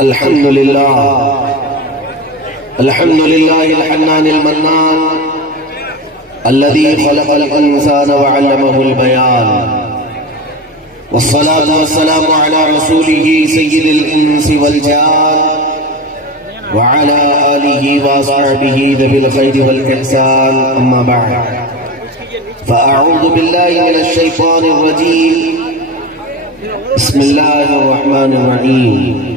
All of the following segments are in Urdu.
الحمد لله الحنان المنان الذي خلق الإنسان وعلمه البيان، والصلاة والسلام على رسوله سيد الإنس والجان وعلى آله وصحبه ذوي الخير والإحسان. أما بعد، فأعوذ بالله من الشيطان الرجيم. بسم الله الرحمن الرحيم.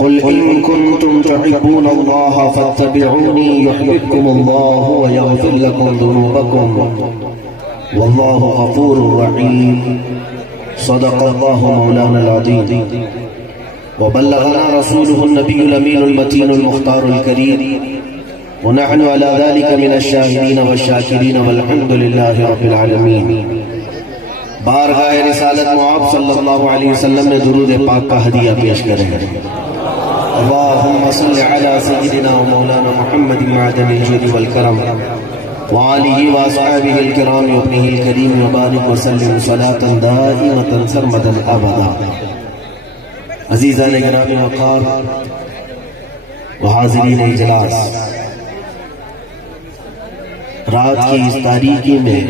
قل إن كنتم تحبون الله فاتبعوني يحببكم الله ويغفر لكم ذنوبكم والله غفور رحيم. صدق الله مولانا العظيم وبلغنا رسوله النبي الأمين المتين المختار الكريم، ونحن على ذلك من الشاهدين والشاكرين والحمد لله رب العالمين. بارگاہ رسالت معاب صلی اللہ علیہ وسلم میں درود پاک کا ہدیہ پیش کریں. اللهم صل على سيدنا ومولانا محمد معدن الجود والكرم وآله وأصحابه الكرام وابنه الكريم وبارك وسلم صلاة دائمة سرمدا أبدا. عزیزان گرامی وقار وحاضرین اجلاس، رات کی اس تاریکی میں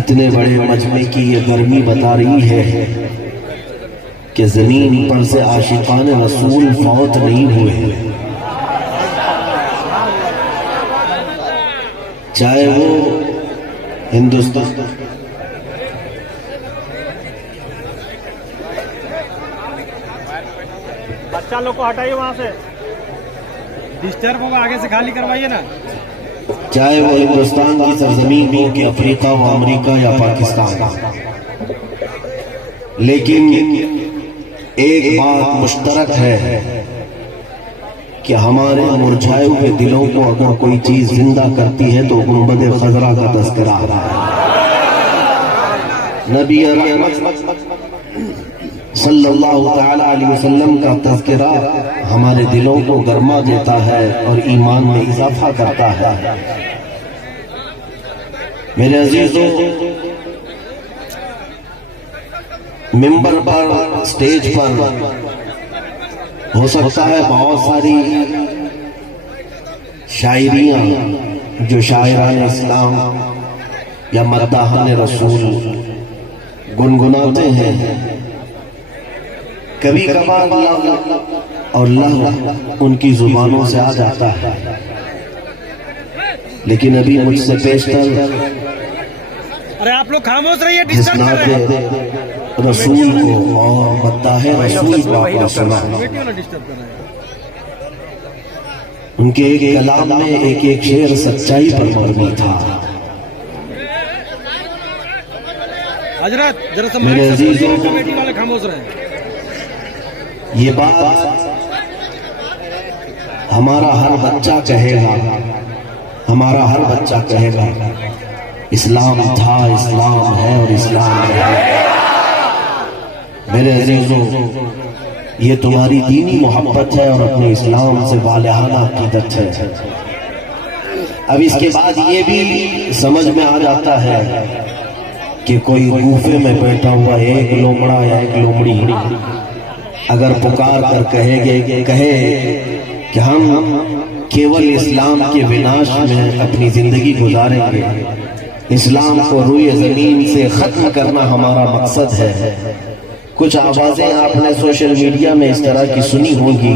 اتنے بڑے مجمع کی یہ گرمی بتا رہی ہے کہ زمین پر سے عاشقان رسول فوت نہیں ہوئے، چاہے وہ ہندوستان بچہ لوگ کو ہٹائیے وہاں سے، ڈسٹرب ہوگا، آگے سے خالی کروائیے نا. چاہے وہ ہندوستان کی سرزمین ہو کہ افریقہ و امریکہ یا پاکستان، لیکن ایک بات مشترک ہے کہ ہمارے مرجھائے ہوئے دلوں کو اگر کوئی چیز زندہ کرتی ہے تو گنبد خضرا کا تذکرہ ہے. نبی رحمت صلی اللہ تعالی علیہ وسلم کا تذکرہ ہمارے دلوں کو گرما دیتا ہے اور ایمان میں اضافہ کرتا ہے. میرے عزیزوں، ممبر پر، سٹیج پر ہو سکتا ہے بہت ساری شاعریاں جو شاعران اسلام یا مداحان رسول گنگناتے ہیں، کبھی کبھار لغو اور لہو ان کی زبانوں سے آ جاتا ہے، لیکن ابھی مجھ سے پیشتر ارے آپ لوگ خاموش رہیے، جس نعت رسول کو اور مداح رسول کو آپ نے سنا، ان کے ایک کلام میں ایک ایک شعر سچائی پر مبنی تھا. حضرت ذرا میرے عزیزوں، کمیٹی والے خاموش رہے. یہ بات ہمارا ہر بچہ کہے گا، ہمارا ہر بچہ کہے گا اسلام تھا، اسلام ہے اور اسلام ہے. میرے عزیزوں، یہ تمہاری دینی محبت ہے اور اپنے اسلام سے والہانہ عقیدت ہے. اب اس کے بعد یہ بھی سمجھ میں آ جاتا ہے کہ کوئی گوفے میں بیٹھا ہوا ایک لومڑا یا ایک لومڑی اگر پکار کر کہے کہ ہم کیول اسلام کے وناش میں اپنی زندگی گزاریں گے، اسلام کو روئے زمین سے ختم کرنا ہمارا مقصد ہے. کچھ آوازیں آپ نے سوشل میڈیا میں اس طرح کی سنی ہوں گی.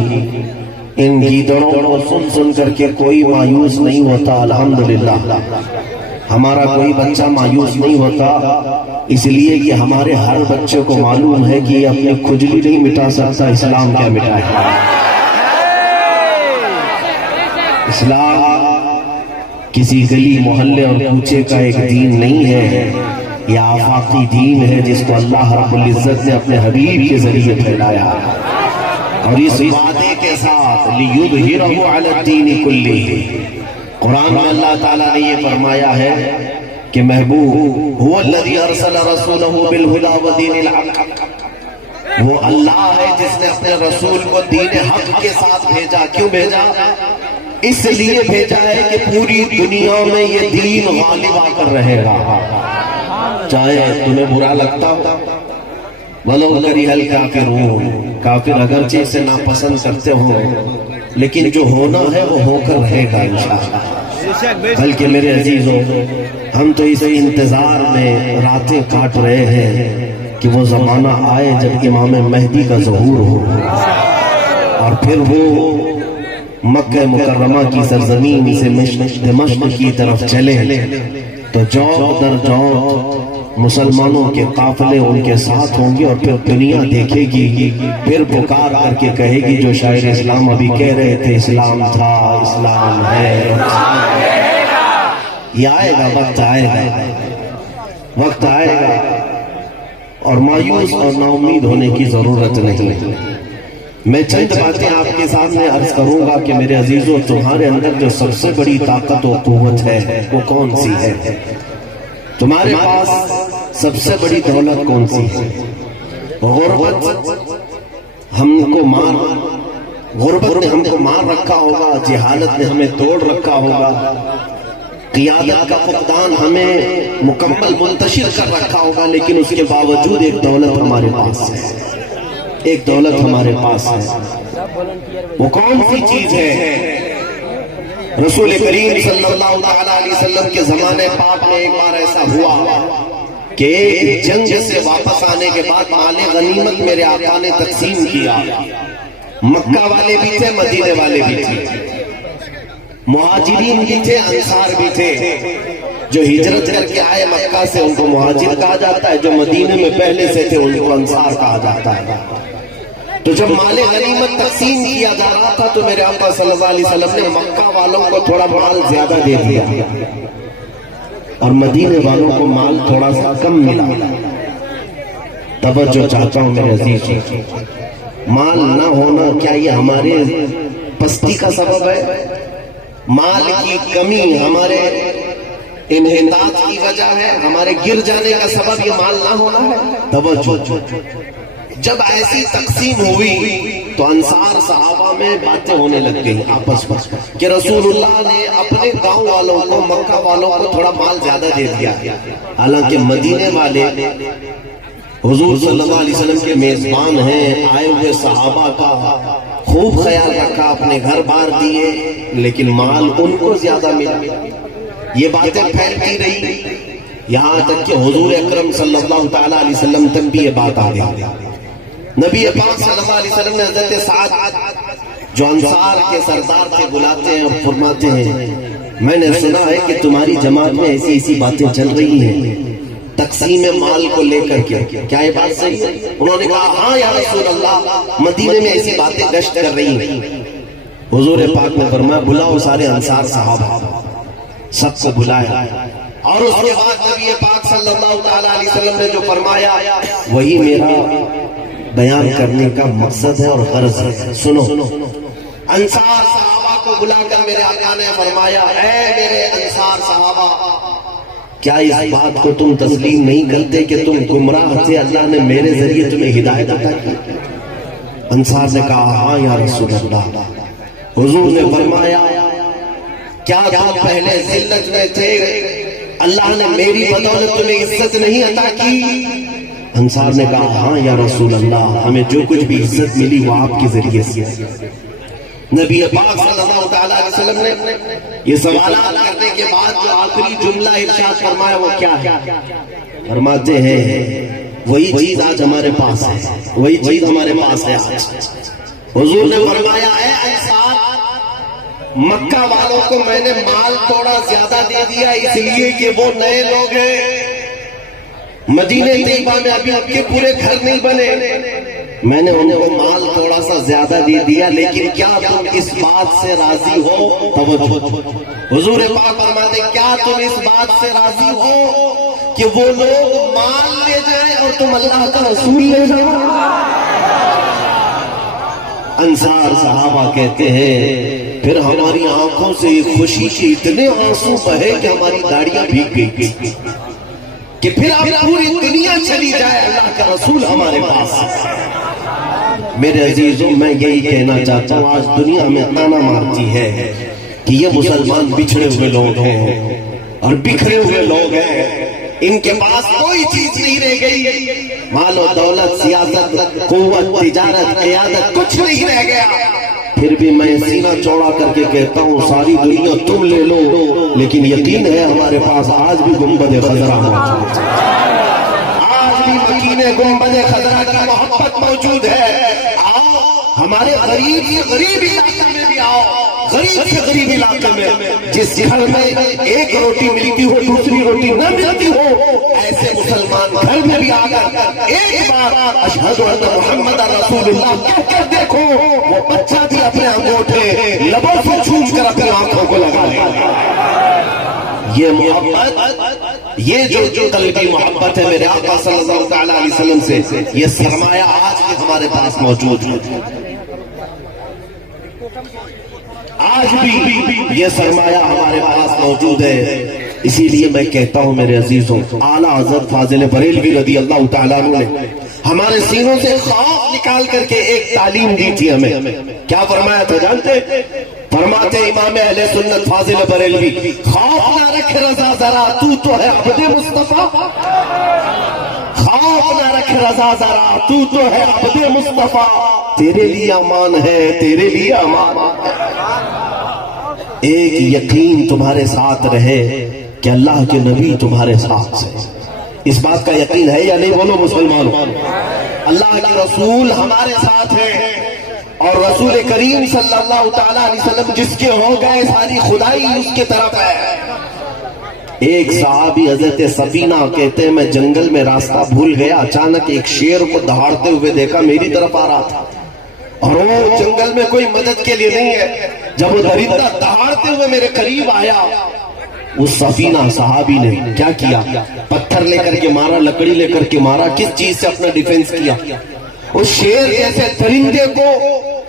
ان گیدڑوں کو سن سن کر کے کوئی مایوس نہیں ہوتا. الحمدللہ ہمارا کوئی بچہ مایوس نہیں ہوتا، اس لیے کہ ہمارے ہر بچے کو معلوم ہے کہ یہ اپنی کھجلی نہیں مٹا سکتا، اسلام کیا مٹائے. اسلام کسی گلی محلے اور کوچے کا ایک دین نہیں ہے، یہ آفاقی دین ہے جس کو اللہ رب العزت نے اپنے حبیب کے ذریعے پھیلایا، اور اس وعدے کے ساتھ لِيُظْهِرَهُ عَلَى الدِّينِ كُلِّهِ. قرآن میں اللہ تعالیٰ نے یہ فرمایا ہے کہ محبوب هُوَ الَّذِي أَرْسَلَ رَسُولَهُ بِالْهُدَى وَدِينِ الْحَقِّ، وہ اللہ ہے جس نے اپنے رسول کو دین حق کے ساتھ بھیجا. کیوں بھیجا؟ اس لیے بھیجا ہے کہ پوری دنیا میں یہ دین غالب آ کر رہے گا، چاہے تمہیں برا لگتا ہو، وَلَوْ كَرِهَ الْكَافِرُونَ، کافر اگرچہ اسے ناپسند کرتے ہوں لیکن جو ہونا ہے وہ ہو کر رہے گا انشاءاللہ۔ بلکہ میرے عزیزوں، ہم تو اسی انتظار میں راتیں کاٹ رہے ہیں کہ وہ زمانہ آئے جب امام مہدی کا ظہور ہو، اور پھر وہ مکہ مکرمہ کی سرزمین سے دمشق کی طرف چلے تو جوق در جوق مسلمانوں کے قافلے ان کے ساتھ ہوں گے، اور پھر دنیا دیکھے گی، پھر پکار کر کے کہے گی جو شاعر اسلام ابھی کہہ رہے تھے، اسلام تھا، اسلام ہے، یہ آئے گا، وقت آئے گا، وقت آئے گا، اور مایوس اور نا امید ہونے کی ضرورت نہیں۔ میں چند باتیں آپ کے سامنے عرض کروں گا کہ میرے عزیزوں، تمہارے اندر جو سب سے بڑی طاقت و قوت ہے وہ کون سی ہے؟ تمہارے پاس سب سے بڑی دولت کون سی ہے؟ غربت ہم کو غربت نے ہم کو مار رکھا ہوگا، جہالت نے ہمیں توڑ رکھا ہوگا، قیادت کا فقدان ہمیں مکمل منتشر کر رکھا ہوگا، لیکن اس کے باوجود ایک دولت ہمارے پاس ہے، ایک دولت ہمارے پاس ہے۔ وہ کون سی چیز ہے؟ رسول کریم صلی اللہ علیہ وسلم کے زمانے پاک میں ایک بار ایسا ہوا کہ ایک جنگ سے واپس آنے کے بعد مال غنیمت میرے آقا نے تقسیم کیا۔ مکہ والے بھی تھے، مدینے والے بھی تھے، مہاجرین بھی تھے، انصار بھی تھے۔ جو ہجرت کر کے آئے مکہ سے ان کو مہاجر کہا جاتا ہے، جو مدینے میں پہلے سے تھے ان کو انصار کہا جاتا ہے۔ تو جب مال غنیمت تقسیم کیا جا رہا تھا تو میرے آقا صلی اللہ علیہ وسلم نے مکہ والوں کو تھوڑا مال زیادہ دے دیا اور مدینے والوں کو مال تھوڑا سا کم ملا۔ توجہ چاہتا ہوں میرے عزیز، مال نہ ہونا کیا یہ ہمارے پستی کا سبب ہے؟ مال کی کمی ہمارے انحطاط کی وجہ ہے؟ ہمارے گر جانے کا سبب یہ مال نہ ہونا ہے؟ توجہ، جب ایسی تقسیم ہوئی تو انصار صحابہ میں باتیں ہونے لگ گئی آپس میں کہ رسول اللہ نے اپنے گاؤں والوں کو، مکہ والوں کو تھوڑا مال زیادہ دے دیا، حالانکہ مدینے والے حضور صلی اللہ علیہ وسلم کے میزبان ہیں، آئے ہوئے صحابہ کا خوب خیال رکھا، اپنے گھر بار دیے، لیکن مال ان کو زیادہ ملا۔ یہ باتیں پھیلتی رہی یہاں تک کہ حضور اکرم صلی اللہ تعالیٰ علیہ وسلم تک بھی یہ بات آ گئی۔ نبی پاک صلی اللہ علیہ وسلم نے حضرت سعد جو انصار کے سردار تھے بلاتے ہیں اور فرماتے ہیں میں نے سنا ہے کہ تمہاری جماعت میں ایسی ایسی باتیں چل رہی ہیں تقسیم مال کو لے کر کے، کیا یہ بات صحیح ہے؟ انہوں نے کہا ہاں یا رسول اللہ، مدینے میں ایسی باتیں گشت کر رہی ہیں۔ حضور پاک نے فرمایا بلاؤ سارے انصار صحابہ، سب کو بلایا، اور اس کے بعد نبی پاک صلی اللہ تعالیٰ علیہ وسلم نے جو فرمایا وہی میرا بیان کرنے کا مقصد ہے اور غرض ہے۔ سنو، انصار صحابہ کو بلا کر میرے آقا نے فرمایا اے میرے انصار صحابہ، کیا اس بات کو تم تسلیم نہیں کرتے کہ تم گمراہ تھے، اللہ نے میرے ذریعے تمہیں ہدایت عطا کی؟ انصار نے کہا ہاں یا رسول اللہ۔ حضور نے فرمایا کیا تم پہلے ذلت میں تھے، اللہ نے میری بدولت تمہیں عزت نہیں عطا کی؟ انصار نے کہا ہاں یا رسول اللہ، ہمیں جو کچھ بھی عزت ملی وہ آپ کے ذریعے سے۔ نبی پاک صلی اللہ تعالیٰ علیہ وسلم نے یہ سوالات کرنے کے بعد جو آخری جملہ ارشاد فرمایا وہ کیا ہے؟ فرماتے ہیں وہی چیز آج ہمارے پاس ہے، وہی چیز ہمارے پاس ہے آج۔ حضور نے فرمایا اے انصار، مکہ والوں کو میں نے مال تھوڑا زیادہ دے دیا اس لیے کہ وہ نئے لوگ ہیں، مدینہ طیبہ میں ابھی ان کے پورے گھر نہیں بنے، میں نے ان کو مال تھوڑا سا زیادہ دے دیا، لیکن کیا تم اس بات سے راضی ہو؟ توجہ، حضور پاک فرماتے کیا تم اس بات سے راضی ہو کہ وہ لوگ مال لے جائیں اور تم اللہ کا رسول لے جاؤ؟ انصار صحابہ کہتے ہیں پھر ہماری آنکھوں سے خوشی کے اتنے آنسو بہے کہ ہماری داڑیاں بھیگ گئی کہ پھر اب پوری دنیا چلی جائے اللہ کا رسول ہمارے پاس۔ میرے عزیزوں، میں یہی کہنا چاہتا ہوں، آج دنیا میں تانا مارتی ہے کہ یہ مسلمان بچھڑے ہوئے لوگ ہیں اور بکھرے ہوئے لوگ ہیں، ان کے پاس کوئی چیز نہیں رہ گئی، مال و دولت، سیاست، قوت، تجارت، قیادت کچھ نہیں رہ گیا، پھر بھی میں سینہ چوڑا کر کے کہتا ہوں ساری دنیا تم لے لو، لیکن یقین ہے ہمارے پاس آج بھی گنبد خضرا موجود ہے، آج بھی مکین گنبد خضرا کی محبت موجود ہے۔ آؤ ہمارے غریب سے غریب علاقے میں بھی آؤ، غریب سے غریب علاقے میں جس گھر میں ایک روٹی ملتی ہو دوسری روٹی نہ ملتی ہو، ایسے مسلمان گھر میں بھی آ کر ایک بار اشہد ان محمد رسول اللہ کہہ کر دیکھو، وہ بچہ بھی اپنے انگوٹھے لبوں سے چوم کر اپنی آنکھوں کو لگا لے گا۔ یہ محبت، یہ جو قلبی محبت ہے میرے آقا صلی اللہ تعالیٰ علیہ وسلم سے، یہ سرمایہ آج بھی ہمارے پاس موجود ہے، آج بھی یہ سرمایہ ہمارے پاس موجود ہے۔ اسی لیے میں کہتا ہوں میرے عزیزوں، اعلیٰ حضرت فاضل بریلوی رضی اللہ تعالیٰ عنہ نے ہمارے سینوں سے خوف نکال کر کے ایک تعلیم دی تھی ہمیں۔ کیا فرمایا تھا جانتے؟ فرماتے امام اہل سنت فاضل بریلوی، خوف نہ رکھ رضا ذرا تو ہے عبد مصطفیٰ، خوف نہ رکھ رضا ذرا تو ہے عبد مصطفیٰ، تیرے لیے امان ہے، تیرے لیے امان ہے۔ ایک یقین تمہارے ساتھ رہے کہ اللہ کے نبی تمہارے ساتھ ہے، اس بات کا یقین ہے یا نہیں بولو مسلمانوں؟ اللہ کے رسول ہمارے ساتھ ہیں، اور رسول کریم صلی اللہ تعالیٰ علیہ وسلم جس کے ہو گئے ساری خدائی اس کے طرف ہے۔ ایک صحابی حضرت سفینہ کہتے ہیں میں جنگل میں راستہ بھول گیا، اچانک ایک شیر کو دہاڑتے ہوئے دیکھا میری طرف آ رہا تھا، اور وہ جنگل میں کوئی مدد کے لیے نہیں ہے، جب وہ درندہ دہاڑتے ہوئے میرے قریب آیا، اس سفینہ صحابی نے کیا کیا؟ پتھر لے کر کے مارا، لکڑی لے کر کے مارا، کس چیز سے اپنا ڈیفنس کیا؟ اس شیر جیسے درندے کو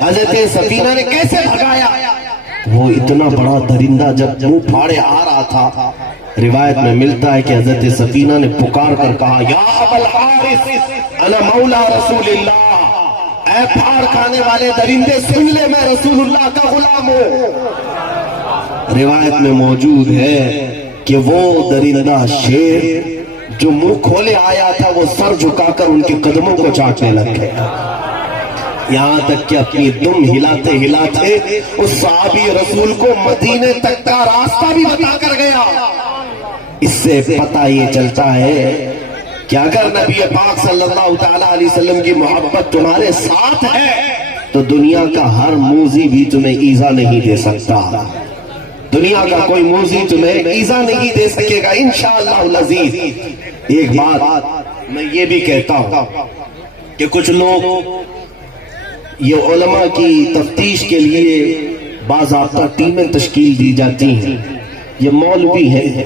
حضرت سفینہ نے کیسے بھگایا؟ وہ اتنا بڑا درندہ جب منہ پھاڑے آ رہا تھا، روایت میں ملتا ہے کہ حضرت سفینہ نے پکار کر کہا یا ابا الحارث انا مولا رسول اللہ، اے پھاڑ کھانے والے درندے سن لے میں رسول اللہ کا غلام ہوں۔ روایت میں موجود ہے کہ وہ درندہ شیر جو منہ کھولے آیا تھا وہ سر جھکا کر ان کے قدموں کو چاٹنے لگ گیا، یہاں تک کہ اپنی دم ہلاتے ہلاتے اس صحابی رسول کو مدینے تک کا راستہ بھی بتا کر گیا۔ اس سے پتہ یہ چلتا ہے کہ اگر نبی پاک صلی اللہ تعالیٰ علیہ وسلم کی محبت تمہارے ساتھ ہے تو دنیا کا ہر موذی بھی تمہیں ایذا نہیں دے سکتا، دنیا کا کوئی موذی تمہیں ایذا نہیں دے سکے گا انشاءاللہ العزیز۔ ایک بات میں یہ بھی کہتا ہوں کہ کچھ لوگ یہ علماء کی تفتیش کے لیے باضابطہ ٹیمیں تشکیل دی جاتی ہیں، یہ مولوی ہیں،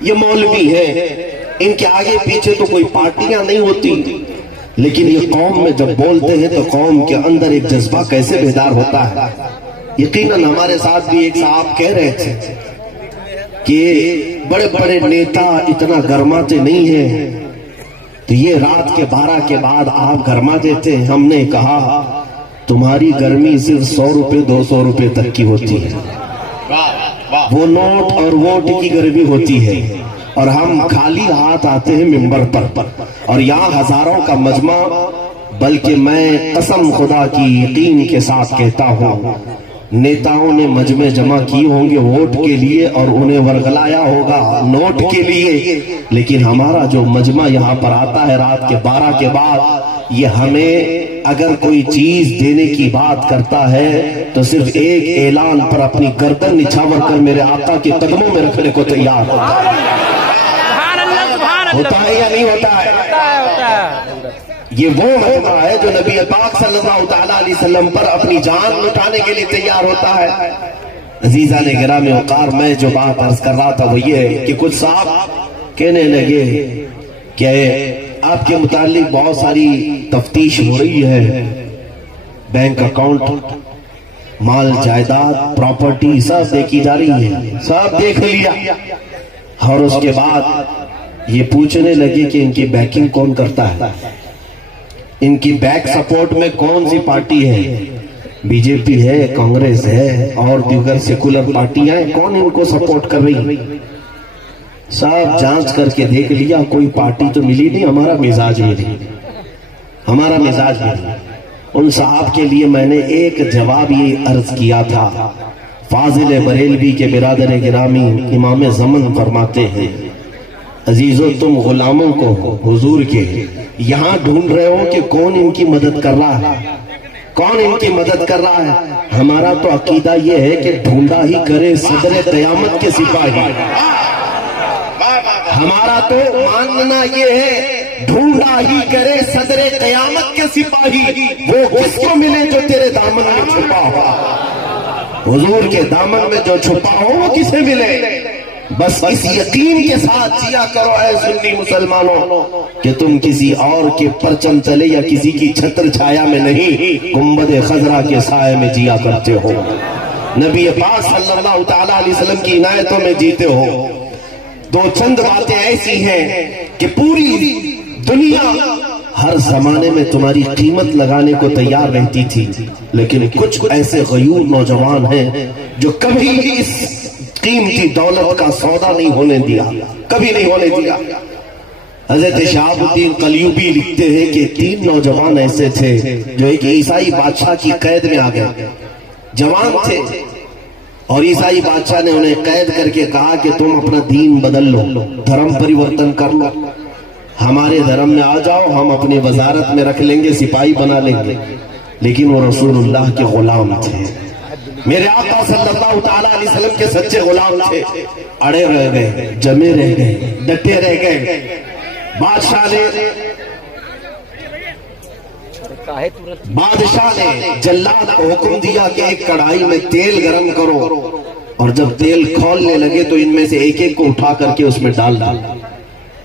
یہ مولوی ہیں، ان کے آگے پیچھے تو کوئی پارٹیاں نہیں ہوتی، لیکن یہ قوم میں جب بولتے ہیں تو قوم کے اندر ایک جذبہ کیسے بیدار ہوتا ہے۔ یقیناً ہمارے ساتھ بھی ایک صاحب کہہ رہے تھے کہ بڑے بڑے نیتا اتنا گرماتے نہیں ہیں، تو یہ رات کے 12 کے بعد آپ گرما دیتے ہیں۔ ہم نے کہا تمہاری گرمی صرف 100 روپے 200 روپے تک کی ہوتی ہے، وہ نوٹ اور ووٹ کی گرمی ہوتی ہے، اور ہم خالی ہاتھ آتے ہیں ممبر پر، اور یہاں ہزاروں کا مجمع، بلکہ میں قسم خدا کی یقین کے ساتھ کہتا ہوں نیتاؤں نے مجمع جمع کی ہوں گے ووٹ کے لیے اور انہیں ورگلایا ہوگا نوٹ کے لیے، لیکن ہمارا جو مجمع یہاں پر آتا ہے رات کے 12 کے بعد، یہ ہمیں اگر کوئی چیز دینے کی بات کرتا ہے تو صرف ایک اعلان پر اپنی گردن نچھاور کر میرے آقا کے قدموں میں رکھنے کو تیار ہوتا ہے یا نہیں ہوتا ہے؟ یہ وہ مجمع ہے جو نبی پاک صلی اللہ تعالیٰ علیہ وسلم پر اپنی جان لٹانے کے لیے تیار ہوتا ہے۔ عزیزان گرامی وقار، میں جو بات عرض کر رہا تھا وہ یہ ہے کہ کچھ صاحب کہنے لگے کہ آپ کے متعلق بہت ساری تفتیش ہو رہی ہے، بینک اکاؤنٹ، مال جائیداد، پراپرٹی سب دیکھی جا رہی ہے، سب دیکھ لیا، اور اس کے بعد یہ پوچھنے لگے کہ ان کی بیکنگ کون کرتا ہے، ان کی بیک سپورٹ میں کون سی پارٹی ہے، بی جے پی ہے، کانگریس ہے اور دیگر سیکولر پارٹیاں ہیں، کون ان کو سپورٹ کر رہی؟ صاحب جانچ کر کے دیکھ لیا کوئی پارٹی تو ملی نہیں، ہمارا مزاج ملی، ہمارا مزاج ملی۔ ان صاحب کے لیے میں نے ایک جواب یہ عرض کیا تھا، فاضل بریلوی کے برادر گرامی امام زمن فرماتے ہیں، عزیزو تم غلاموں کو حضور کے یہاں ڈھونڈ رہے ہو کہ کون ان کی مدد کر رہا ہے، کون ان کی مدد کر رہا ہے؟ ہمارا تو عقیدہ یہ ہے کہ ڈھونڈا ہی کرے صدر قیامت کے سپاہی، ہمارا تو ماننا یہ ہے ڈھونڈا ہی کرے صدر قیامت کے سپاہی، وہ کس کو ملے جو تیرے دامن میں چھپا ہو، حضور کے دامن میں جو چھپا ہو وہ کسے ملے؟ بس اس یقین کے ساتھ جیا کرو اے سنی مسلمانوں کہ تم کسی اور کے پرچم تلے یا کسی کی چھتر چھایا میں نہیں، گنبد خضرا کے سائے میں جیا کرتے ہو، نبی پاک صلی اللہ تعالیٰ علیہ وسلم کی عنایتوں میں جیتے ہو۔ دو چند باتیں ایسی ہیں کہ پوری دنیا ہر زمانے میں تمہاری قیمت لگانے کو تیار رہتی تھی، لیکن کچھ ایسے غیور نوجوان ہیں جو کبھی اس قیمتی دولت کا سودا نہیں ہونے دیا، کبھی نہیں ہونے دیا۔ حضرت شہاب الدین قلیوبی لکھتے ہیں کہ 3 نوجوان ایسے تھے جو ایک عیسائی بادشاہ کی قید میں آ گئے، جوان تھے، اور عیسائی بادشاہ نے انہیں قید کر کے کہا کہ تم اپنا دین بدل لو، دھرم پریورتن کر لو، ہمارے دھرم میں آ جاؤ، ہم اپنی وزارت میں رکھ لیں گے، سپاہی بنا لیں گے۔ لیکن وہ رسول اللہ کے غلام تھے، میرے آقا صلی اللہ تعالیٰ علیہ وسلم کے سچے غلام تھے، اڑے رہ گئے، جمے رہ گئے، ڈٹے رہ گئے۔ بادشاہ نے جلاد کو حکم دیا کہ ایک کڑھائی میں تیل گرم کرو، اور جب تیل کھولنے لگے تو ان میں سے ایک ایک کو اٹھا کر کے اس میں ڈال دو۔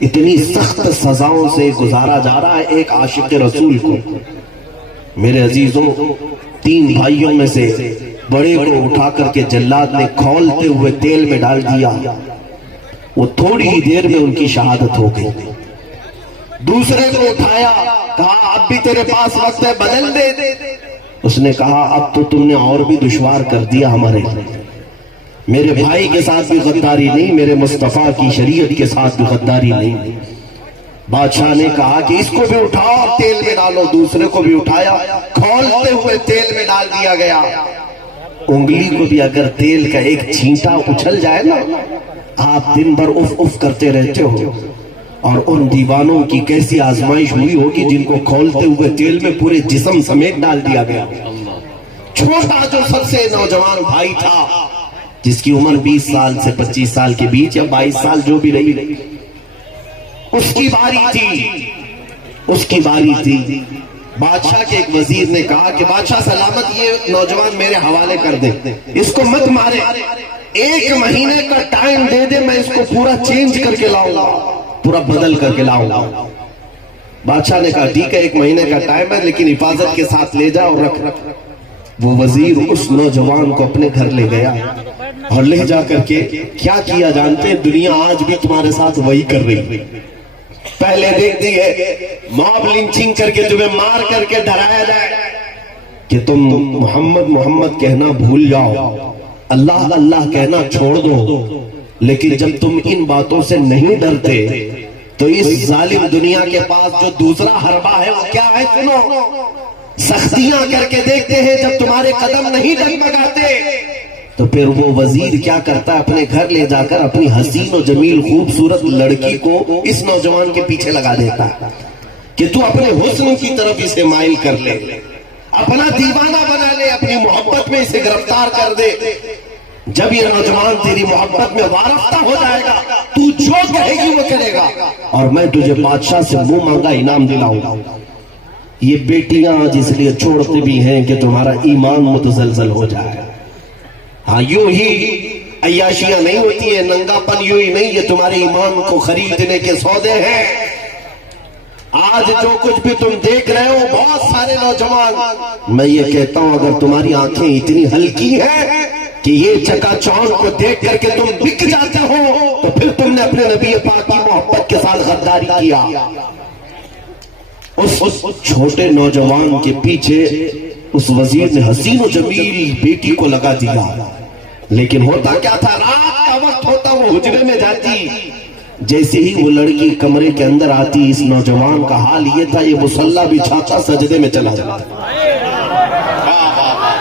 اتنی سخت سزاؤں سے گزارا جا رہا ہے ایک عاشق رسول کو۔ میرے عزیزوں، 3 بھائیوں میں سے بڑے کو اٹھا کر کے جلاد نے کھولتے ہوئے تیل میں ڈال دیا، وہ تھوڑی ہی دیر میں ان کی شہادت ہو گئی۔ دوسرے کو اٹھایا، کہا اب بھی تیرے پاس وقت ہے، بدل دے۔ اس نے کہا اب تو تم نے اور بھی دشوار کر دیا ہمارے لیے، میرے بھائی کے ساتھ بھی غداری نہیں، میرے مصطفیٰ کی شریعت کے ساتھ بھی غداری نہیں۔ بادشاہ نے کہا کہ اس کو بھی اٹھاؤ اور تیل میں ڈالو، دوسرے کو بھی اٹھایا، کھولتے ہوئے تیل میں ڈال دیا گیا۔ انگلی کو بھی اگر تیل کا ایک چھینٹا اچھل جائے نا، آپ دن بھر اف اف کرتے رہتے ہو۔ اور ان دیوانوں کی کیسی آزمائش ہوئی ہوگی جن کو کھولتے ہوئے تیل میں پورے جسم سمیت ڈال دیا گیا۔ چھوٹا جو سب سے نوجوان بھائی تھا، جس کی عمر 20 سال سے 25 سال کے بیچ یا 22 سال جو بھی رہی، اس کی باری تھی۔ بادشاہ کے ایک وزیر نے کہا کہ بادشاہ سلامت، یہ نوجوان میرے حوالے کر دے، اس کو مت مارے، 1 مہینے کا ٹائم دے دے، میں اس کو پورا چینج کر کے لاؤں گا، پورا بدل کر کے لاؤں گا۔ بادشاہ نے کہا ٹھیک ہے، 1 مہینے کا ٹائم ہے، لیکن حفاظت کے ساتھ لے جا اور رکھ۔ وہ وزیر اس نوجوان کو اپنے گھر لے گیا اور لے جا کر کے کیا کیا جانتے ہیں؟ دنیا آج بھی تمہارے ساتھ وہی کر رہی ہے۔ پہلے دیکھتی ہے موب لنچنگ کر کے تمہیں مار کر کے ڈرایا جائے کہ تم محمد محمد کہنا بھول جاؤ، اللہ اللہ کہنا چھوڑ دو۔ لیکن جب تم ان باتوں سے نہیں ڈرتے تو اس ظالم دنیا کے پاس جو دوسرا حربہ ہے وہ کیا ہے؟ سنو، سختیاں کر کے دیکھتے ہیں، جب تمہارے قدم نہیں ڈگمگاتے تو پھر وہ وزیر کیا کرتا ہے؟ اپنے گھر لے جا کر اپنی حسین و جمیل خوبصورت لڑکی کو اس نوجوان کے پیچھے لگا دیتا ہے کہ تو اپنے حسن کی طرف اسے مائل کر لے، اپنا دیوانہ بنا لے، اپنی محبت میں اسے گرفتار کر دے۔ جب یہ نوجوان تیری محبت میں وارفتہ ہو جائے گا، تو جو کہے گی وہ کرے گا، اور میں تجھے بادشاہ سے منہ مانگا انعام دلاؤں گا۔ یہ بیٹیاں جس لیے چھوڑتے بھی ہیں کہ تمہارا ایمان متزلزل ہو جائے۔ ہاں، یوں ہی عیاشیاں نہیں ہوتی ہے، ننگا پن یوں ہی نہیں، یہ تمہارے ایمان کو خریدنے کے سودے ہیں۔ آج جو کچھ بھی تم دیکھ رہے ہو، بہت سارے نوجوان، میں یہ کہتا ہوں اگر تمہاری آنکھیں اتنی ہلکی ہیں کہ یہ چکا چوند کو دیکھ کر کے تم بک جاتے ہو، تو پھر تم نے اپنے نبی پاک کی محبت کے ساتھ غداری کیا۔ اس چھوٹے نوجوان کے پیچھے اس وزیر نے حسین و جمیل بیٹی کو لگا دیا، لیکن ہوتا کیا تھا؟ رات کا وقت ہوتا، وہ حجرے میں جاتی، جیسے ہی وہ لڑکی کمرے کے اندر آتی، اس نوجوان کا حال یہ تھا، یہ مصلی بچھاتا سجدے میں چلا جاتا،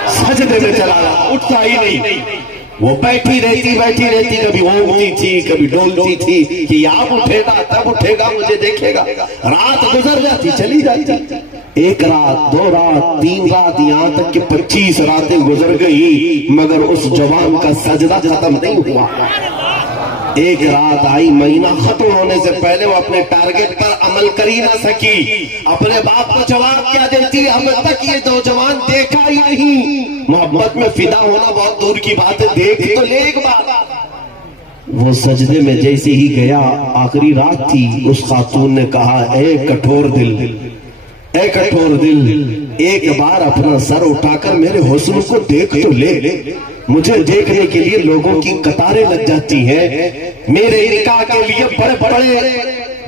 سجدے میں چلا جاتا، اٹھتا ہی نہیں۔ وہ بیٹھی رہتی، کبھی اونگتی تھی، کبھی ڈولتی تھی کہ اب اٹھے گا، تب اٹھے گا، مجھے دیکھے گا۔ رات گزر جاتی، چلی جاتی، 1 رات، 2 رات، 3 رات، یہاں تک کہ 25 راتیں گزر گئی، مگر اس جوان کا سجدہ ختم نہیں ہوا۔ ایک رات آئی، مہینہ ختم ہونے سے پہلے وہ اپنے ٹارگٹ پر عمل کر ہی نہ سکی، اپنے باپ کو جواب کیا دیتی، اب تک یہ نوجوان دیکھا ہی نہیں۔ محبت میں فدا ہونا بہت دور کی بات ہے، دیکھ تو لے ایک بار۔ وہ سجدے میں جیسے ہی گیا، آخری رات تھی، اس خاتون نے کہا، اے کٹھور دل، اے کٹھور دل، ایک بار اپنا سر اٹھا کر میرے حسن کو دیکھ تو لے۔ مجھے دیکھنے کے لیے لوگوں کی قطاریں لگ جاتی ہیں، میرے نکاح کے لیے بڑے بڑے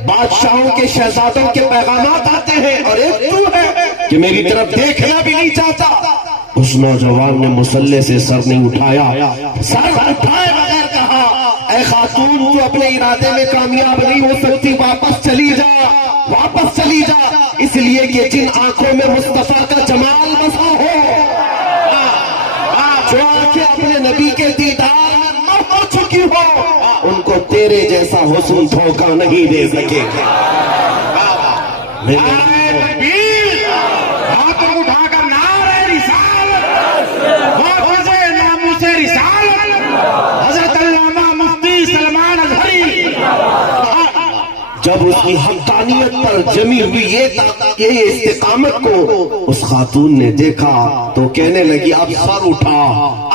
بادشاہوں کے شہزادوں کے پیغامات آتے ہیں، اور ایک تو ہے کہ میری طرف دیکھنا بھی نہیں چاہتا۔ اس نوجوان نے مصلی سے سر نہیں اٹھایا، سر اٹھائے بغیر کہا، اے خاتون، تو اپنے ارادے میں کامیاب نہیں ہو سکتی، واپس چلی جا، واپس چلی جا، اس لیے کہ جن آنکھوں میں مصطفیٰ کا جمال بسا ہو، جو آنکھیں اپنے نبی کے دیدار میں مر چکی ہو، ان کو تیرے جیسا حسن دھوکہ نہیں دے سکے۔ ہاتھ اٹھا کر نعرہ رسالت، حافظ ناموس رسالت، حضرت علامہ مفتی سلمان اظہری۔ جب اس کی حقانیت پر جمی ہوئی یہ استقامت کو اس خاتون نے دیکھا تو کہنے لگی، اب سر اٹھا،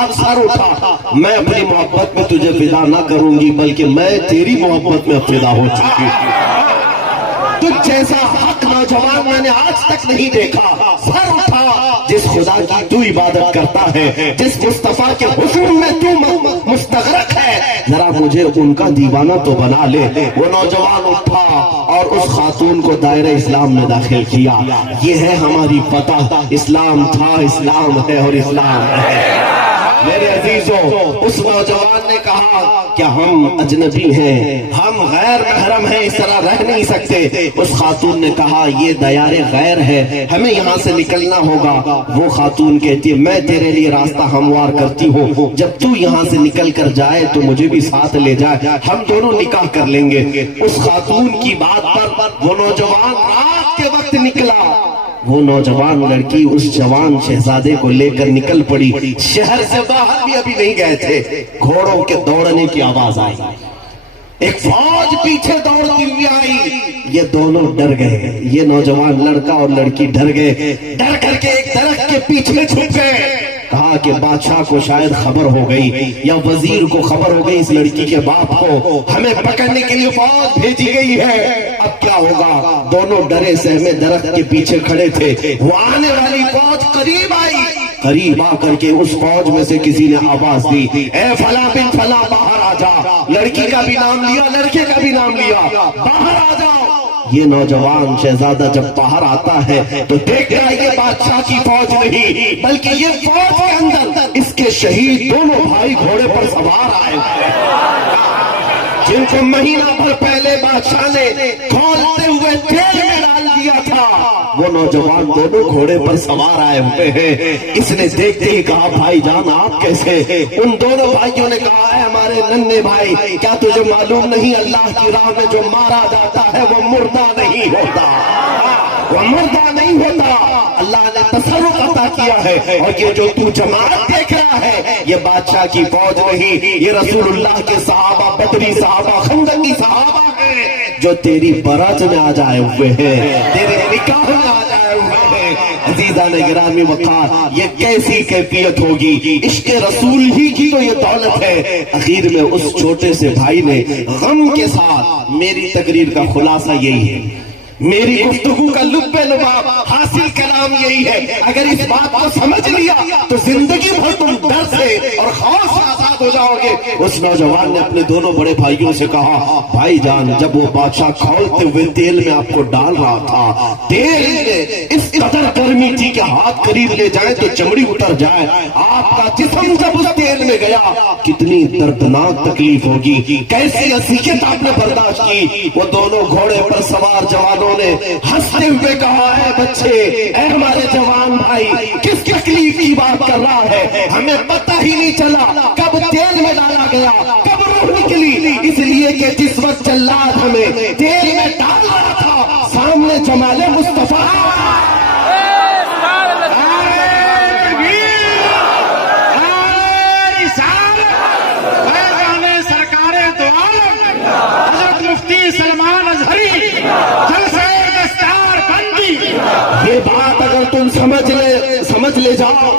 اب سر اٹھا، میں اپنی محبت میں تجھے فدا نہ کروں گی، بلکہ میں تیری محبت میں فدا ہو چکی ہوں۔ تجھ جیسا حق نوجوان میں نے آج تک نہیں دیکھا، سر اٹھا، جس خدا کی تو عبادت کرتا ہے، جس مصطفیٰ کے حضور میں تو مستغرق ہے، ذرا مجھے ان کا دیوانہ تو بنا لے۔ وہ نوجوان اٹھا اور اس خاتون کو دائرہ اسلام میں داخل کیا۔ یہ ہے ہماری فتح، اسلام تھا، اسلام ہے اور اسلام ہے۔ میرے عزیزوں، اس نوجوان نے کہا کہ ہم اجنبی ہیں، ہم غیر محرم ہیں، اس طرح رہ نہیں سکتے۔ اس خاتون نے کہا، یہ دیار غیر ہے، ہمیں یہاں سے نکلنا ہوگا۔ وہ خاتون کہتی ہے، میں تیرے لیے راستہ ہموار کرتی ہوں، جب تو یہاں سے نکل کر جائے تو مجھے بھی ساتھ لے جائے، ہم دونوں نکاح کر لیں گے۔ اس خاتون کی بات پر وہ نوجوان رات کے وقت نکلا۔ وہ نوجوان لڑکی اس جوان شہزادے کو لے کر نکل پڑی۔ شہر سے باہر بھی ابھی نہیں گئے تھے، گھوڑوں کے دوڑنے کی آواز آئی، ایک فوج پیچھے دوڑتی ہوئی آئی۔ یہ دونوں ڈر گئے، یہ نوجوان لڑکا اور لڑکی ڈر گئے، ڈر کر کے ایک درخت کے پیچھے چھپ گئے۔ کہا کہ بادشاہ کو شاید خبر ہو گئی یا وزیر کو خبر ہو گئی، اس لڑکی کے باپ کو ہمیں پکڑنے کے لیے فوج بھیجی گئی ہے، اب کیا ہوگا؟ دونوں ڈرے سہمے درخت کے پیچھے کھڑے تھے۔ وہ آنے والی فوج قریب آئی، قریب آ کر کے اس فوج میں سے کسی نے آواز دی، اے فلاں بن فلاں، باہر آ جا۔ لڑکی کا بھی نام لیا، لڑکے کا بھی نام لیا، باہر آ جاؤ۔ یہ نوجوان شہزادہ جب باہر آتا ہے تو دیکھتا ہے یہ بادشاہ کی فوج نہیں، بلکہ یہ فوج کے اندر اس کے شہید دونوں بھائی گھوڑے پر سوار آئے ہوئے، جن کو مہینہ بھر پہلے بادشاہ نے کھولتے ہوئے تیل میں ڈال دیا تھا۔ وہ نوجوان دونوں گھوڑے پر سوار آئے ہوئے ہیں۔ اس نے دیکھتے ہی کہا، بھائی جان آپ کیسے؟ ان دونوں بھائیوں نے کہا، اے ہمارے ننھے بھائی، کیا تجھے معلوم نہیں اللہ کی راہ میں جو مارا جاتا ہے وہ مردہ نہیں ہوتا، وہ مردہ نہیں ہوتا، اللہ نے تصرف عطا کیا ہے، اور یہ جو تو جماعت دیکھ رہا ہے یہ بادشاہ کی فوج نہیں، یہ رسول اللہ کے صحابہ، بدری صحابہ، خندقی صحابہ ہیں جو تیری برات میں آ جائے ہوئے ہیں، تیرے نکاح میں آ جائے ہوئے ہیں۔ عزیزان گرامی وقار، یہ کیسی کیفیت ہوگی؟ عشق رسول ہی کی تو یہ دولت ہے۔ اخیر میں اس چھوٹے سے بھائی نے غم کے ساتھ، میری تقریر کا خلاصہ یہی ہے، میری گفتگو کا لب لباب حاصل کلام یہی ہے، اگر اس بات کو سمجھ لیا تو زندگی بھر تم ڈر سے اور خوف سے آزاد ہو جاؤ گے۔ اس نوجوان نے اپنے دونوں بڑے بھائیوں سے کہا، بھائی جان، جب وہ بادشاہ کھولتے ہوئے تیل میں آپ کو ڈال رہا تھا، تیل میں اس قدر گرمی تھی کہ ہاتھ قریب لے جائیں تو چمڑی اتر جائے، آپ کا جسم جب اس تیل میں گیا کتنی دردناک تکلیف ہوگی، کیسی اذیت آپ نے برداشت کی۔ وہ دونوں گھوڑے پر سوار جوانوں نے ہنستے ہوئے کہا، ہے بچے، اے ہمارے جوان بھائی، کس تکلیف کی بات کر رہا ہے؟ ہمیں پتہ ہی نہیں چلا کب تیل میں ڈالا گیا، کب روح نکلی، اس لیے کہ جس وقت جلاد ہمیں تیل میں ڈال رہا تھا سامنے جمال مصطفیٰ سلمان ازہری جلسہ دستار بندی، یہ بات اگر تم سمجھ لے جاؤ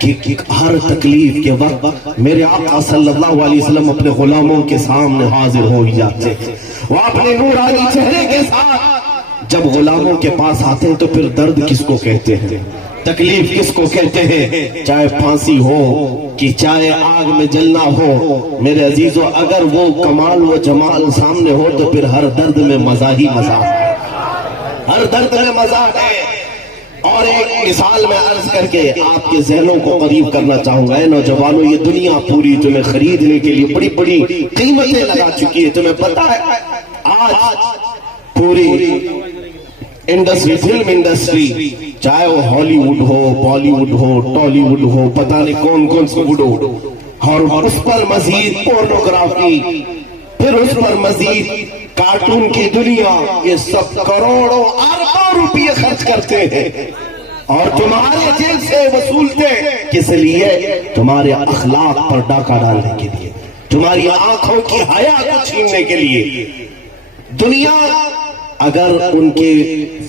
کہ ہر تکلیف کے وقت میرے آقا صلی اللہ علیہ وسلم اپنے غلاموں کے سامنے حاضر ہو ہی جاتے ہیں، وہ اپنے نورانی چہرے کے ساتھ جب غلاموں کے پاس آتے ہیں تو پھر درد کس کو کہتے ہیں، تکلیف کس کو کہتے ہیں، چاہے پھانسی ہو کہ چاہے آگ میں جلنا ہو۔ میرے عزیزو، اگر وہ کمال و جمال سامنے ہو تو پھر ہر درد میں مزہ ہی مزہ ہے، ہر درد میں مزہ ہے۔ اور ایک مثال میں عرض کر کے آپ کے ذہنوں کو قریب کرنا چاہوں گا، اے نوجوانوں، یہ دنیا پوری تمہیں خریدنے کے لیے بڑی بڑی قیمتیں لگا چکی ہے۔ تمہیں پتا ہے آج پوری انڈسٹری، فلم انڈسٹری، چاہے وہ ہالی ووڈ ہو، بالی ووڈ ہو، ٹالی ووڈ ہو، پتہ نہیں کون سے ووڈ ہو، اور اس پر مزید پورنوگرافی، پھر اس پر مزید کارٹون کی دنیا، یہ سب کروڑوں اربوں روپے خرچ کرتے ہیں اور تمہارے جیل سے وصولتے، کس لیے؟ تمہارے اخلاق پر ڈاکہ ڈالنے کے لیے، تمہاری آنکھوں کی حیا کو چھیننے کے لیے۔ دنیا اگر ان کے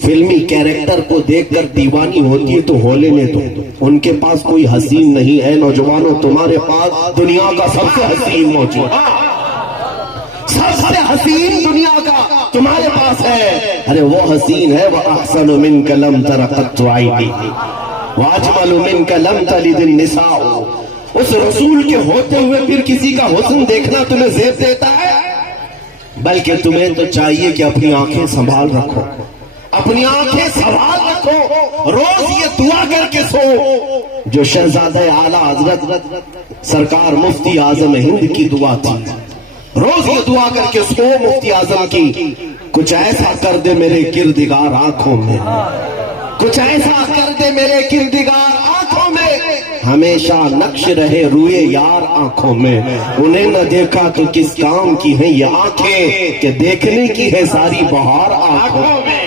فلمی کیریکٹر کو دیکھ کر دیوانی ہوتی ہے تو ہو لینے دو، ان کے پاس کوئی حسین نہیں ہے۔ نوجوانوں، تمہارے پاس دنیا کا سب سے حسین موجود، سب سے حسین دنیا کا تمہارے پاس ہے۔ ارے وہ حسین ہے، وَأَحْسَنُ مِنْكَ لَمْ تَرَ قَطُّ عَيْنِي وَأَجْمَلُ مِنْكَ لَمْ تَلِدِ النِّسَاءُ۔ اس رسول کے ہوتے ہوئے پھر کسی کا حسن دیکھنا تمہیں زیب دیتا ہے؟ بلکہ تمہیں تو چاہیے کہ اپنی آنکھیں سنبھال رکھو، اپنی آنکھیں سنبھال رکھو، روز یہ دعا کر کے سو جو شہزادہ اعلیٰ حضرت سرکار مفتی اعظم ہند کی دعا تھی۔ روز یہ دعا کر کے سو مفتی اعظم کی، کچھ ایسا کر دے میرے کردگار آنکھوں میں، کچھ ایسا کر دے میرے کردگار آنکھوں میں، ہمیشہ نقش رہے روئے یار آنکھوں میں، انہیں نہ دیکھا تو کس کام کی ہیں یہ آنکھیں کہ دیکھنے کی ہے ساری بہار آنکھوں میں۔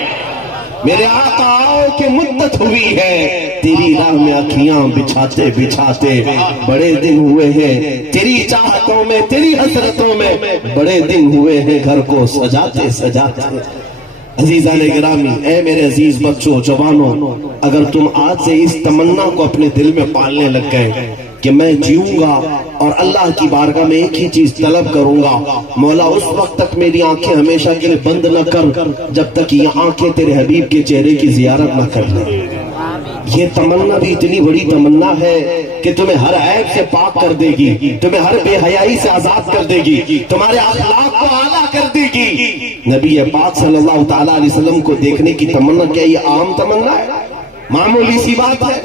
میرے آقا آؤ کہ مدت ہوئی ہے تیری راہ میں اکھیاں بچھاتے بچھاتے، بڑے دن ہوئے ہیں تیری چاہتوں میں، تیری حسرتوں میں، بڑے دن ہوئے ہیں گھر کو سجاتے سجاتے۔ عزیزان گرامی، اے میرے عزیز بچوں، جوانوں، اگر تم آج سے اس تمنا کو اپنے دل میں پالنے لگ گئے کہ میں جیوں گا اور اللہ کی بارگاہ میں ایک ہی چیز طلب کروں گا، مولا اس وقت تک میری آنکھیں ہمیشہ کے لیے بند نہ کر جب تک یہ آنکھیں تیرے حبیب کے چہرے کی زیارت نہ کر لیں۔ یہ تمنا بھی اتنی بڑی تمنا ہے کہ تمہیں ہر عیب سے پاک کر دے گی، تمہیں ہر بے حیائی سے آزاد کر دے گی، تمہارے اخلاق کو اعلیٰ کر دے گی۔ نبی پاک صلی اللہ تعالیٰ علیہ وسلم کو دیکھنے کی تمنا کیا یہ عام تمنا ہے؟ معمولی سی بات ہے؟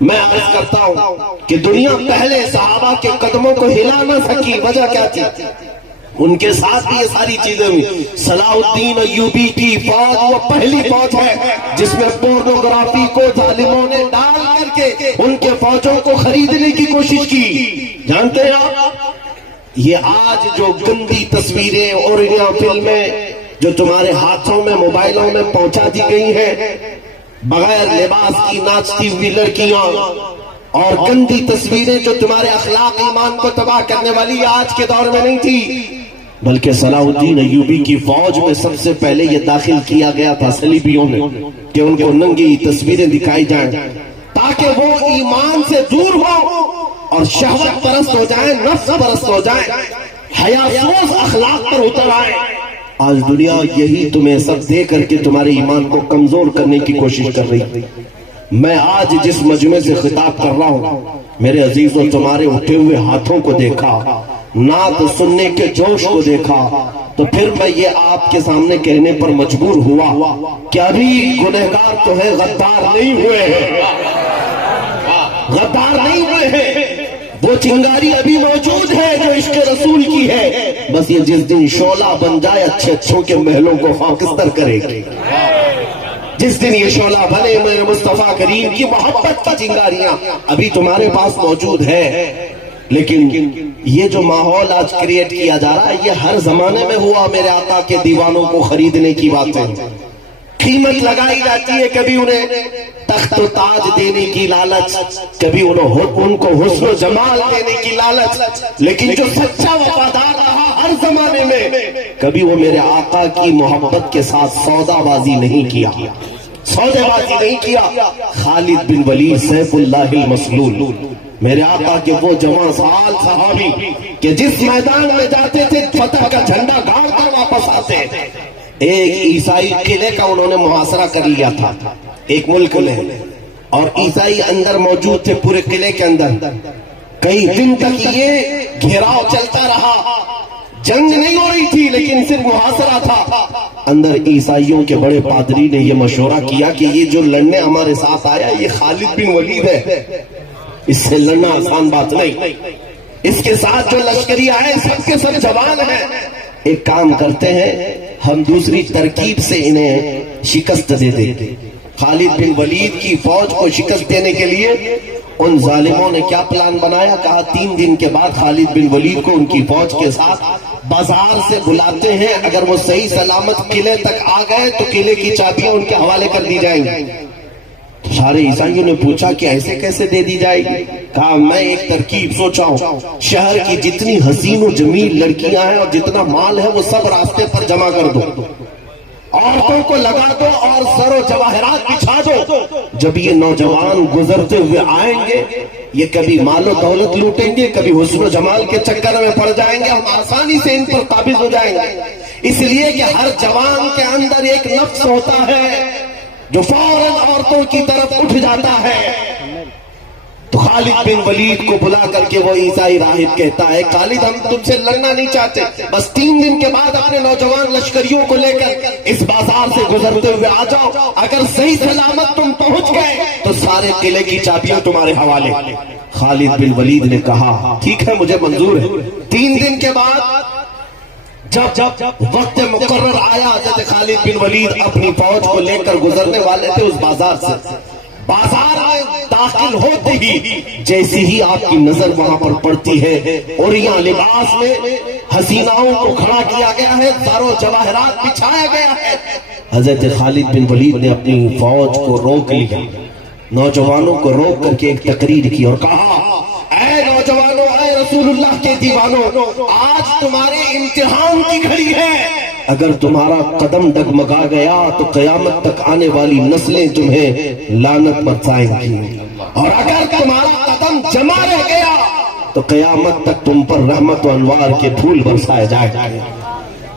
میں عرض کرتا ہوں کہ دنیا پہلے صحابہ کے قدموں کو ہلا نہ سکی، وجہ کیا تھی؟ ان کے ساتھ بھی یہ ساری چیزیں ہوئی۔ صلاح الدین ایوبی کی فوج وہ پہلی فوج ہے جس میں پورنوگرافی کو ظالموں نے ڈال کر کے ان کے فوجوں کو خریدنے کی کوشش کی۔ جانتے ہیں آپ، یہ آج جو گندی تصویریں اور فلمیں جو تمہارے ہاتھوں میں موبائلوں میں پہنچا دی گئی ہیں، بغیر لباس کی ناچتی ہوئی لڑکیاں اور گندی تصویریں جو تمہارے اخلاق ایمان کو تباہ کرنے والی آج کے دور میں نہیں تھی، بلکہ صلاح الدین ایوبی کی فوج میں سب سے پہلے یہ داخل کیا گیا تھا صلیبیوں نے کہ ان کو ننگی تصویریں دکھائی جائیں تاکہ وہ ایمان سے دور ہو اور شہوت پرست ہو جائیں، نفس پرست ہو جائیں، حیا سوز اخلاق پر اتر آئیں۔ آج دنیا یہی تمہیں سب دے کر کے تمہارے ایمان کو کمزور کرنے کی کوشش کر رہی. میں آج جس مجمع سے خطاب کر رہا ہوں میرے عزیزوں، تمہارے اٹھے ہوئے ہاتھوں کو دیکھا، نعت سننے کے جوش کو دیکھا، تو پھر میں یہ آپ کے سامنے کہنے پر مجبور ہوا کہ ابھی گنہگار تو ہے، غدار نہیں ہوئے ہیں، غدار نہیں ہوئے ہیں. وہ چنگاری ابھی موجود ہے جو عشق رسول کی ہے، بس یہ جس دن شعلہ بن جائے اچھے اچھوں کے محلوں کو خاکستر کرے گی. جس دن یہ شعلہ بنے میرے مصطفیٰ کریم کی محبت کی چنگاریاں ابھی تمہارے پاس موجود ہے. لیکن یہ جو ماحول آج کریٹ کیا جا رہا ہے یہ ہر زمانے میں ہوا. میرے آقا کے دیوانوں کو خریدنے کی باتیں، قیمت لگائی جاتی ہے، کبھی انہیں تخت و تاج دینے کی لالچ، کبھی ان کو حسن و جمال دینے کی لالچ. لیکن جو سچا وفادار رہا ہر زمانے میں، کبھی وہ میرے آقا کی محبت کے ساتھ سودا بازی نہیں کیا، سودے بازی نہیں کیا. خالد بن ولید سیف اللہ المسلول، میرے آقا کے وہ جوان سال صحابی کہ جس میدان میں جاتے تھے فتح کا جھنڈا گاڑ کر واپس آتے. ایک عیسائی قلعے کا انہوں نے محاصرہ کر لیا تھا ایک ملک میں، اور عیسائی اندر موجود تھے پورے قلعے کے اندر. کئی دن تک یہ گھیراؤ چلتا رہا، جنگ نہیں ہو رہی تھی لیکن صرف محاصرہ تھا. اندر عیسائیوں کے بڑے پادری نے یہ مشورہ کیا کہ یہ جو لڑنے ہمارے ساتھ آیا یہ خالد بن ولید ہے، اس سے لڑنا آسان بات نہیں. اس کے ساتھ جو لشکری آئے سب کے سب جوان ہیں. ایک کام کرتے ہیں، ہم دوسری ترکیب سے انہیں شکست دے دیں. خالد بن ولید کی فوج کو شکست دینے کے لیے ان ظالموں نے کیا پلان بنایا؟ کہا 3 دن کے بعد خالد بن ولید کو ان کی فوج کے ساتھ بازار سے بلاتے ہیں، اگر وہ صحیح سلامت قلعے تک آ گئے تو قلعے کی چابیاں ان کے حوالے کر دی جائیں گی. سارے عیسائیوں نے پوچھا کہ ایسے کیسے دے دی جائے گی؟ کہا میں ایک ترکیب سوچا ہوں، شہر کی جتنی حسین و جمیل لڑکیاں ہیں اور جتنا مال ہے وہ سب راستے پر جمع کر دو، عورتوں کو لگا دو اور زر و جواہرات بچھا دو. جب یہ نوجوان گزرتے ہوئے آئیں گے یہ کبھی مال و دولت لوٹیں گے، کبھی حسن و جمال کے چکر میں پڑ جائیں گے، ہم آسانی سے ان پر قابض ہو جائیں گے. اس لیے کہ ہر جوان کے اندر ایک نفس ہوتا ہے جو فوراً عورتوں کی طرف اٹھ جاتا ہے. تو خالد بن ولید کو بلا کر کے وہ عیسائی راہب کہتا ہے خالد ہم تم سے لڑنا نہیں چاہتے، بس 3 دن کے بعد اپنے نوجوان لشکریوں کو لے کر اس بازار سے گزرتے ہوئے آ جاؤ، اگر صحیح سلامت تم پہنچ گئے تو سارے قلعے کی چابیاں تمہارے حوالے. خالد بن ولید نے کہا ٹھیک ہے مجھے منظور ہے. 3 دن کے بعد جب وقت مقرر آیا حضرت خالد بن ولید اپنی فوج کو لے کر گزرنے والے تھے اس بازار سے. بازار میں داخل ہوتے ہی جیسی ہی آپ کی نظر وہاں پر پڑتی ہے اور یہاں لباس میں حسیناؤں کو کھڑا کیا گیا ہے، زر و جواہرات بچھایا گیا ہے. حضرت خالد بن ولید نے اپنی فوج کو روک لیا، نوجوانوں کو روک کر کے ایک تقریر کی اور کہا اے نوجوانوں، اے رسول اللہ کے دیوانوں، آج تمہارے امتحان کی گھڑی ہے. اگر تمہارا قدم ڈگمگا گیا تو قیامت تک آنے والی نسلیں تمہیں لعنت برسائیں گی، اور اگر تمہارا قدم جمع رہ گیا تو قیامت تک تم پر رحمت و انوار کے پھول برسائے جائیں گے.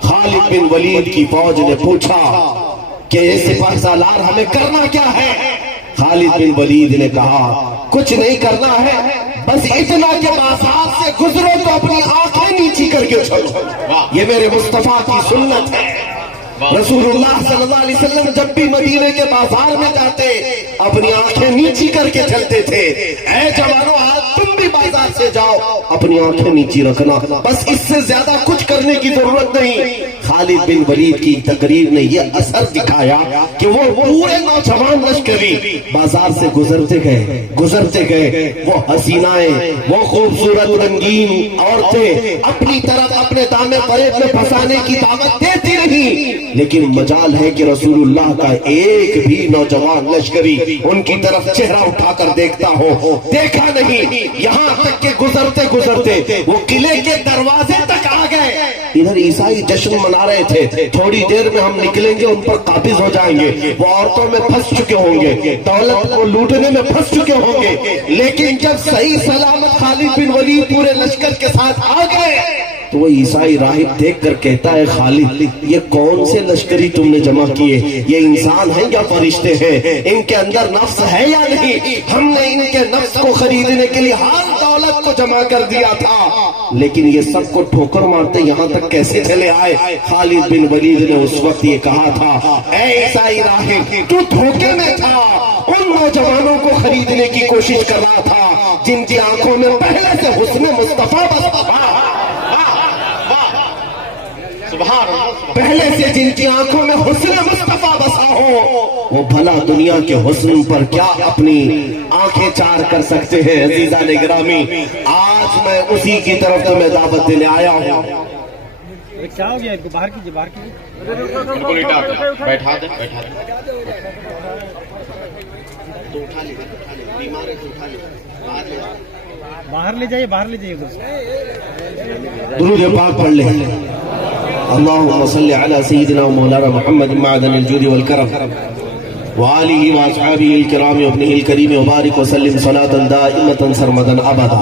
خالد بن ولید کی فوج نے پوچھا کہ سپاہ سالار ہمیں کرنا کیا ہے؟ خالد بن ولید نے کہا کچھ نہیں کرنا ہے، بس اتنا کہ بازار سے گزرو تو اپنی آنکھیں نیچی کر کے چلو. یہ میرے مصطفیٰ کی سنت ہے. رسول اللہ صلی اللہ علیہ وسلم جب بھی مدینے کے بازار میں جاتے اپنی آنکھیں نیچی کر کے چلتے تھے. اے جوانو آج تم بھی بازار سے جاؤ اپنی آنکھیں نیچی رکھنا، بس اس سے زیادہ کچھ کرنے کی ضرورت نہیں. خالد بن ولید کی تقریر نے یہ اثر دکھایا کہ وہ پورے نوجوان لشکری بازار سے گزرتے گئے. وہ حسینائیں، وہ خوبصورت رنگین عورتیں اپنی طرف اپنے دامے فریب میں پھنسانے کی دعوت دیتی رہی، لیکن مجال ہے کہ رسول اللہ کا ایک بھی نوجوان لشکری ان کی طرف چہرہ اٹھا کر دیکھتا ہو. دیکھا نہیں، یہاں تک کہ گزرتے وہ قلعے کے دروازے تک آ گئے. ادھر عیسائی جشن منا رہے تھے، تھوڑی دیر میں ہم نکلیں گے ان پر قابض ہو جائیں گے. وہ عورتوں میں پھنس چکے ہوں گے، دولت کو لوٹنے میں پھنس چکے ہوں گے. لیکن جب صحیح سلامت خالد بن ولید پورے لشکر کے ساتھ آ گئے تو وہ عیسائی راہب دیکھ کر کہتا ہے خالد یہ کون سے لشکری تم نے جمع کیے، یہ انسان ہیں یا فرشتے ہیں، ان کے اندر نفس ہے یا نہیں؟ ہم نے ان کے نفس کو خریدنے کے لیے ہر دولت کو جمع کر دیا تھا، لیکن یہ سب کو ٹھوکر مارتے یہاں تک کیسے چلے آئے؟ خالد بن ولید نے اس وقت یہ کہا تھا اے عیسائی راہب تو دھوکے میں تھا، ان نوجوانوں کو خریدنے کی کوشش کر رہا تھا جن کی آنکھوں میں پہلے سے حسن مصطفیٰ پہلے سے جن کی آنکھوں میں حسن مصطفیٰ بسا ہو، وہ بھلا دنیا کے حسن پر کیا اپنی آنکھیں چار کر سکتے ہیں؟ عزیزان گرامی آج میں اسی کی طرف تمہیں دعوت دینے آیا ہوں۔ کیا ہو گیا؟ باہر کیجیے، باہر کیجیے، بیٹھا دیں بیٹھا دیں۔ باہر لے جائیے، باہر لے جائیے ادھر سے۔ درود پاک پڑھ لیں۔ اللہم صلی علی سیدنا و مولانا محمد معدن الجود والکرم وآلہ واصحابہ الکرام وابنہ الکریم وبارک وسلم صلاة دائمة سرمدا ابدا۔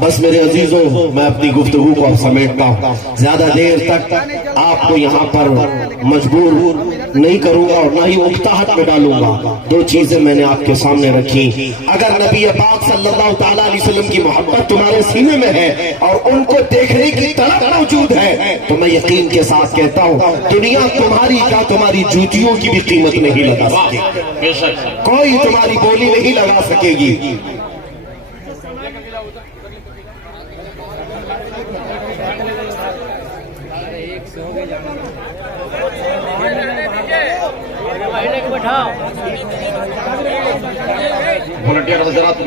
بس میرے عزیزوں میں اپنی گفتگو کو اب سمیٹتا ہوں، زیادہ دیر تک آپ کو یہاں پر مجبور نہیں کروں گا اور نہ ہی اکتاہٹ میں ڈالوں گا۔ دو چیزیں میں نے آپ کے سامنے رکھی، اگر نبی پاک صلی اللہ تعالیٰ علیہ وسلم کی محبت تمہارے سینے میں ہے اور ان کو دیکھنے کی طرف موجود ہے تو میں یقین کے ساتھ کہتا ہوں دنیا تمہاری کا تمہاری جوتیوں کی بھی قیمت نہیں لگا سکے گی، کوئی تمہاری بولی نہیں لگا سکے گی۔ volunteer حضرات